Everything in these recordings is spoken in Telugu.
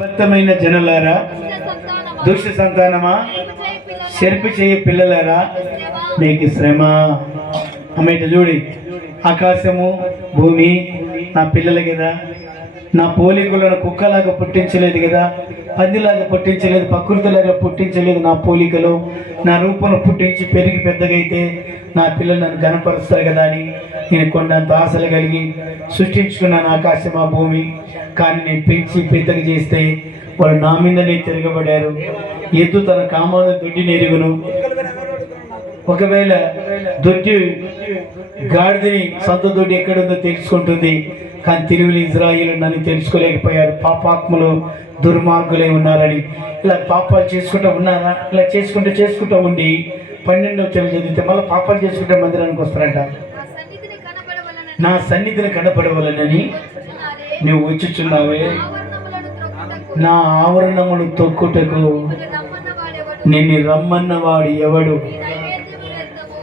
అబద్ధమైన జనులారా, దుష్ట సంతానమా, చెరిపి చేయ పిల్లలారా, నీకు శ్రమ. అమ్మ చూడి, ఆకాశము భూమి నా పిల్లలు కదా, నా పోలికలను కుక్కలాగా పుట్టించలేదు కదా, పందిలాగా పుట్టించలేదు, ప్రకృతిలాగా పుట్టించలేదు. నా పోలికలు నా రూపంలో పుట్టించి పెరిగి పెద్దగైతే నా పిల్లలు నన్ను గనపరుస్తారు కదా అని నేను కొండంత ఆశలు కలిగి సృష్టించుకున్నాను ఆకాశం ఆ భూమి. కానీ నేను పెంచి పెద్దగా చేస్తే వాళ్ళు నా మీదనే తిరగబడారు. ఎద్దు తన కామాను దొడ్డి నెరుగును. ఒకవేళ దొడ్డి గాడిదని సొంత దొడ్డి ఎక్కడుందో తెలుసుకుంటుంది, కానీ తిరుగులు ఇజ్రాయిలు నన్ను తెలుసుకోలేకపోయారు. పాపాత్ములు దుర్మార్గులై ఉన్నారని. ఇలా పాపాలు చేసుకుంటూ ఉన్నారా? ఇలా చేసుకుంటూ ఉండి 12వ వచనం చదివితే మళ్ళీ పాపాలు చేసుకుంటే మందిరానికి వస్తారంట. నా సన్నిధిని కనపడవలనని నువ్వు వచ్చుచున్నావే, నా ఆవరణములు తొక్కుటకు నిన్ను రమ్మన్నవాడు ఎవడు?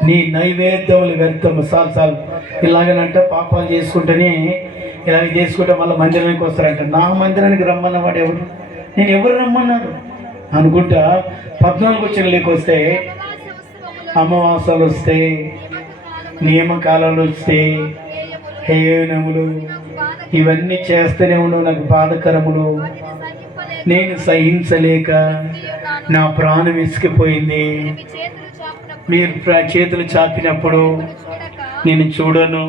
నీ నైవేద్యములు వ్యర్థము. సాల్ ఇలాగనంట పాపాలు చేసుకుంటేనే ఇలాగ చేసుకుంటే మళ్ళీ మందిరానికి వస్తారంట. నా మందిరానికి రమ్మన్నవాడు ఎవడు? నేను ఎవరు రమ్మన్నారు అనుకుంటా 14వ వచనంలోకి వస్తే అమావాసాలు వస్తే, నియమకాలాలు వస్తే, హేయనములు ఇవన్నీ చేస్తూనే ఉండవు, నాకు బాధకరములు. నేను సహించలేక నా ప్రాణం ఇసుకిపోయింది. మీరు చేతులు చాపినప్పుడు నేను చూడను.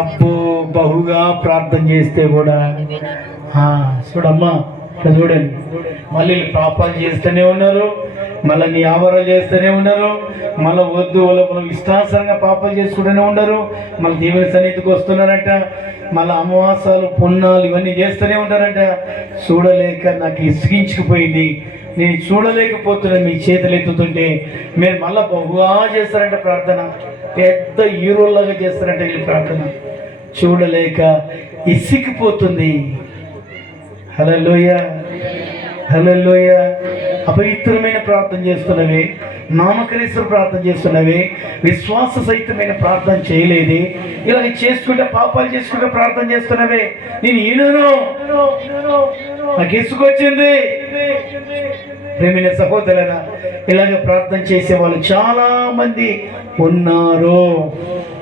అబ్బో, బహుగా ప్రార్థన చేస్తే కూడా చూడమ్మా, చూడండి, మళ్ళీ పాపాలు చేస్తూనే ఉన్నారు, మళ్ళీ నీ ఆవరాలు చేస్తూనే ఉన్నారు, మళ్ళీ వద్దు వాళ్ళ ఇష్టానుసారంగా పాపాలు చేసుకుంటూనే ఉండరు. మళ్ళీ దేవుని సన్నిధికి వస్తున్నారంట, మళ్ళీ అమావాసాలు పుణ్యాలు ఇవన్నీ చేస్తూనే ఉంటారంట. చూడలేక నాకు ఇసిగించుకుపోయింది, నేను చూడలేకపోతున్నాను. మీ చేతులు ఎత్తుతుంటే మీరు మళ్ళీ బహుగా చేస్తారంట ప్రార్థన, పెద్ద హీరోలాగా చేస్తారంట వీళ్ళు ప్రార్థన. చూడలేక ఇసిగిపోతుంది. హల్లెలూయా, హల్లెలూయా. అపవిత్రమైన ప్రార్థన చేస్తున్నవే, నామకరేశ్వర ప్రార్థన చేస్తున్నవే, విశ్వాస సహితమైన ప్రార్థన చేయలేదే, ఇలా చేసుకుంటే పాపాలు చేసుకుంటే ప్రార్థన చేస్తున్నవే. నేను ఈయనను నాకు ఇసుకొచ్చింది. ప్రేమైన సహోదరులారా, ఇలాగ ప్రార్థన చేసే వాళ్ళు చాలా మంది ఉన్నారు.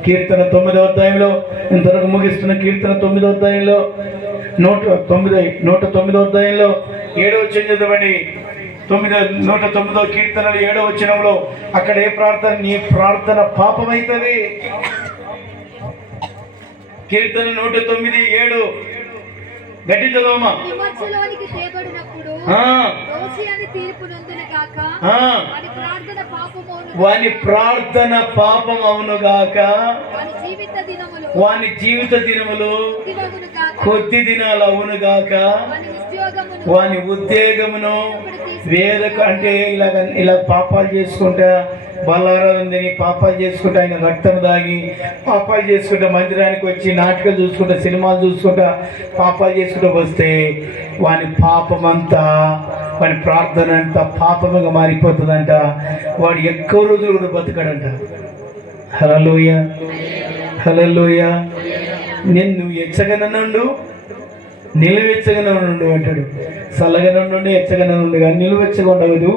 కీర్తన 9వ అధ్యాయంలో, ఇంతవరకు ముగిస్తున్న కీర్తన 9వ అధ్యాయంలో 109వ అధ్యాయంలో 7వ వచనం చదవండి. 109వ కీర్తనలు 7వ వచనంలో అక్కడ ఏ ప్రార్థన? నీ ప్రార్థన పాపమైతుంది. కీర్తన 109:7 గట్టి చదవమా. వాని ప్రార్థన పాపం అవునుగాక, వాని జీవిత దినములు కొద్ది దినాలు అవునుగాక, వాని ఉద్యోగమును వేరొక అంటే ఇలా పాపాలు చేసుకుంటా, బలారాధనని పాపాలు చేసుకుంటా, ఆయన రక్తం దాగి పాపాలు చేసుకుంటా, మందిరానికి వచ్చి నాటకాలు చూసుకుంటా, సినిమాలు చూసుకుంటా, పాపాలు చేసుకుంటూ వస్తే వాని పాపమంతా, వాని ప్రార్థన అంతా పాపముగా మారిపోతుందంట. వాడు ఎక్కువ రోజులు కూడా బతకడంట. హల్లెలూయా, హల్లెలూయా. నువ్వు ఎచ్చగనన్నుండు, నిలువెచ్చగానే ఉండు అంటాడు. చల్లగానే ఉండు, ఎచ్చగానే ఉండు, కానీ నిలువెచ్చగా ఉండవద్దు,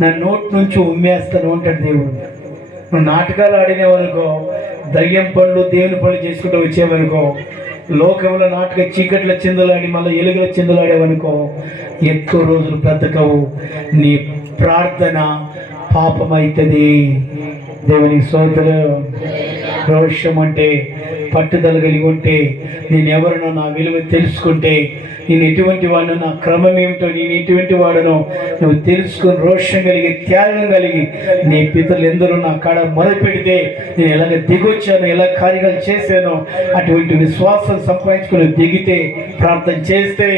నా నోటి నుంచి ఉమ్మేస్తాను అంటాడు దేవుడు. నువ్వు నాటకాలు ఆడినవనుకో, దయ్యం పనులు దేవుని పనులు చేసుకుంటూ వచ్చేవనుకో, లోకంలో నాటక చీకట్ల చిందులాడి మళ్ళీ ఎలుగుల చిందులాడేవనుకో, ఎక్కువ రోజులు బ్రతకవు. నీ ప్రార్థన పాపమవుతుంది. దేవుని స్తోత్రం. రోషం అంటే పట్టుదల కలిగి ఉంటే, నేను ఎవరినో నా విలువ తెలుసుకుంటే, నేను ఎటువంటి వాడినో, నా క్రమం ఏమిటో, నేను ఎటువంటి వాడనో నువ్వు తెలుసుకుని రోషం కలిగి, త్యాగం కలిగి, నీ పితరులు ఎందరో నా కాడ మొదలుపెడితే నేను ఎలాగ దిగొచ్చానో, ఎలా కార్యాలు చేశానో అటువంటి విశ్వాసం సంపాదించుకుని దిగితే, ప్రార్థన చేస్తే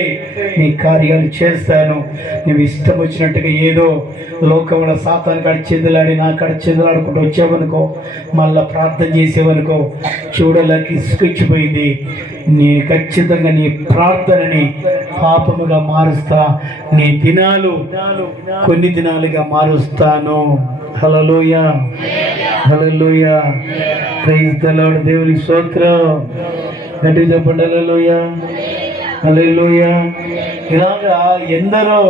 నీ కార్యాలు చేస్తాను. నువ్వు ఇష్టం వచ్చినట్టుగా ఏదో లోకంలో సాతాను కాడ చెందులాడి, నా కాడ చెందులాడుకుంటూ వచ్చావనుకో, మళ్ళా ప్రార్థన చేసేవనుకో, చూడలేక ఇసుకొచ్చిపోయింది. నేను ఖచ్చితంగా నీ ప్రార్థనని పాపముగా మారుస్తా, నీ దినాలు కొన్ని దినాలుగా మారుస్తాను. Hallelujah, hallelujah. Praise the Lord. దేవునికి స్తోత్రం. గట్టిగా చెప్పండి హల్లెలూయా. హల్లెలూయా. ఇలాగా ఎందరో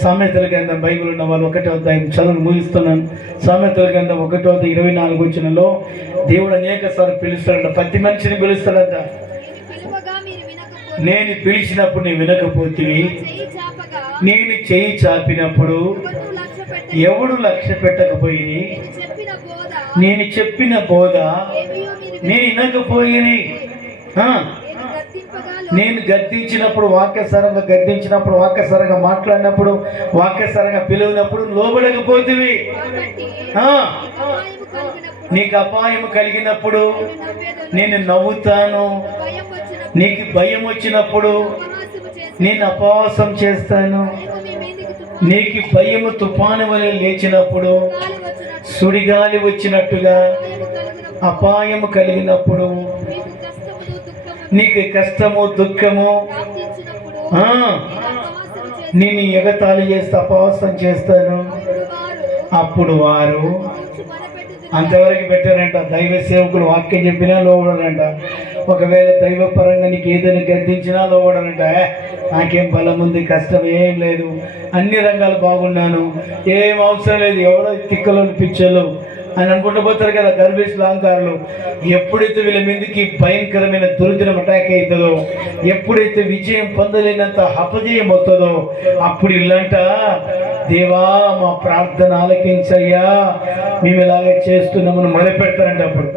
సామెతల గ్రంథం బైబిల్ ఉన్న వాళ్ళు 1వ అధ్యాయం చదువు ముగిస్తున్నాను. సామెతల గ్రంథం 1వ అధ్యాయం 24 వచనంలో దేవుడు అనేక సార్లు పిలుస్తాడంట, ప్రతి మనిషిని పిలుస్తాడంట. నేను పిలిచినప్పుడు నీ వినకపోతివి, నేను చెయ్యి చాపినప్పుడు ఎవడు లక్ష్య పెట్టకపోయి, నేను చెప్పిన బోధ నేను వినకపోయి, నేను గద్దించినప్పుడు వాక్యసరంగా గద్దించినప్పుడు వాక్యసరంగా మాట్లాడినప్పుడు వాక్యసరంగా పిలువనప్పుడు లోబడకపోతివి, నీకు అపాయం కలిగినప్పుడు నేను నవ్వుతాను, నీకు భయం వచ్చినప్పుడు నేను అపవాసం చేస్తాను, నీకు భయము తుఫాను వలె లేచినప్పుడు సుడిగాలి వచ్చినట్టుగా అపాయము కలిగినప్పుడు నీకు కష్టము దుఃఖము నేను ఎగతాళి చేస్తే అపవాసం చేస్తాను, అప్పుడు వారు అంతవరకు పెట్టారంట. దైవ సేవకులు వాక్యం చెప్పినా లోబడారంట. ఒకవేళ దైవపరంగా నీకు ఏదైనా గద్దించినా లోబడారంట. నాకేం బలం ఉంది, కష్టం ఏం లేదు, అన్ని రంగాలు బాగున్నాను, ఏం అవసరం లేదు, ఎవరో తిక్కలు పిచ్చలు అని అనుకుంటూ పోతారు కదా గర్భిష్లు అహంకారులు. ఎప్పుడైతే వీళ్ళ మీదకి భయంకరమైన దుర్దినం అటాక్ అవుతుందో, ఎప్పుడైతే విజయం పొందలేనంత అపజయం వస్తుందో, అప్పుడు ఇల్లంట, దేవా మా ప్రార్థన ఆలకించయ్యా, మేము ఇలాగే చేస్తున్నామని మొదలుపెడతారంట. అప్పుడు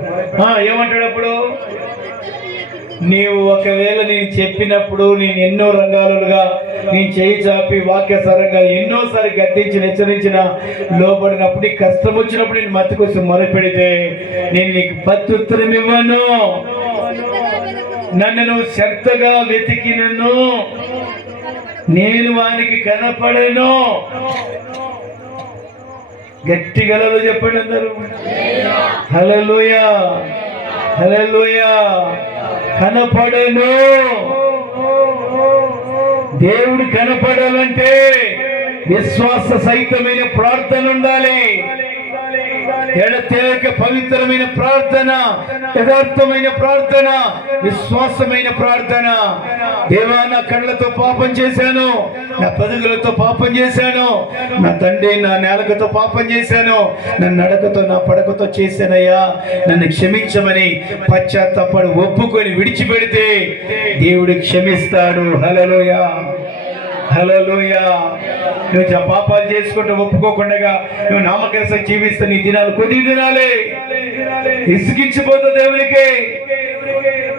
ఏమంటాడు, అప్పుడు నీవు ఒకవేళ నేను చెప్పినప్పుడు నేను ఎన్నో రంగాలుగా నేను చేయి చాపి వాక్యసరంగా ఎన్నోసారి గద్దించిన హెచ్చరించిన లోబడినప్పుడు నీకు కష్టం వచ్చినప్పుడు నేను మత్తి కోసం మొదలుపెడితే నేను నీకు ప్రత్యుత్తరం ఇవ్వను, నన్ను నువ్వు శ్రద్ధగా వెతికినను నేను వానికి కనపడను. గట్టి గలలో చెప్పండి అందరూ. హల్లెలూయా, హల్లెలూయా. కనపడను. దేవుడు కనపడాలంటే విశ్వాస సహితమైన ప్రార్థన ఉండాలి. ఎడతెగక పవిత్రమైన ప్రార్థన, యథార్థమైన ప్రార్థన, విశ్వాసమైన ప్రార్థన. దేవా నా కళ్ళతో పాపం చేశాను, నా పదుగులతో పాపం చేశాను, నా తండ్రి నా నేలకతో పాపం చేశాను, నా నడకతో నా పడకతో చేశానయ్యా, నన్ను క్షమించమని పశ్చాత్తాపడి ఒప్పుకొని విడిచిపెడితే దేవుడు క్షమిస్తాడు. హల్లెలూయా, హల్లెలూయా. నువ్వు పాపాలు చేసుకుంటూ ఒప్పుకోకుండా నువ్వు నామకేసం జీవిస్తే నీ దినాలు కొద్ది దినాలే, ఇసుకించిపోతావు దేవునికి.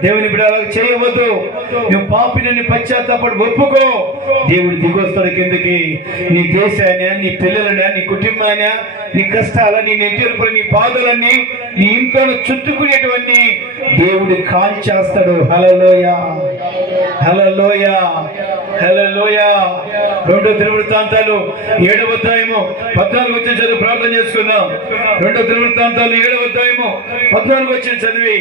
దేవుని బిడ్డ అలా చేయవద్దు. నువ్వు పాపిని పశ్చాత్తాపడి ఒప్పుకో, దేవుడు దిగొస్తాడు కిందకి. నీ దేశాన్ని, నీ పిల్లలనే, నీ కుటుంబాన్ని, నీ కష్టాల, నీ నెట్టెరుపులు, నీ బాధలన్నీ నీ ఇంట్లో చుట్టుకునేటువంటి దేవుడు కాల్చేస్తాడు. హల్లెలూయా, హల్లెలూయా, హల్లెలూయా. 2వ దినవృత్తాంతాలు 7వ అధ్యాయము 14 వచ్చిన చదువు ప్రార్థన చేసుకుందాం. 2వ దినవృత్తాంతాలు 7వ అధ్యాయము 14 వచ్చిన చదివి,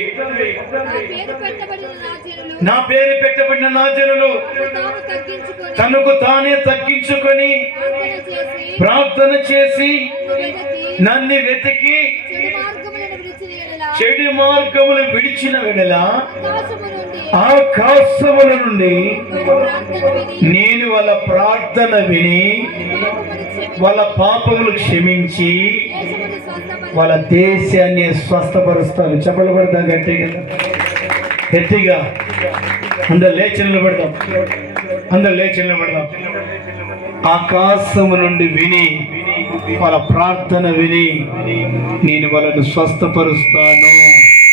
నా పేరు పెట్టబడిన నా జనులు తనకు తానే తగ్గించుకొని ప్రార్థన చేసి నన్ను వెతికి చెడు మార్గములు విడిచిన వెడల ఆకాశముల నుండి నేను వాళ్ళ ప్రార్థన విని వాళ్ళ పాపములు క్షమించి వాళ్ళ దేశాన్ని స్వస్థపరుస్తాను. చెప్పలు పడతాం గట్టిగా, గట్టిగా. అందరు లేచి నిలబడదాం, అందరు లేచి నిలబడదాం. ఆకాశము నుండి విని వాళ్ళ ప్రార్థన విని నేను వాళ్ళను స్వస్థపరుస్తాను.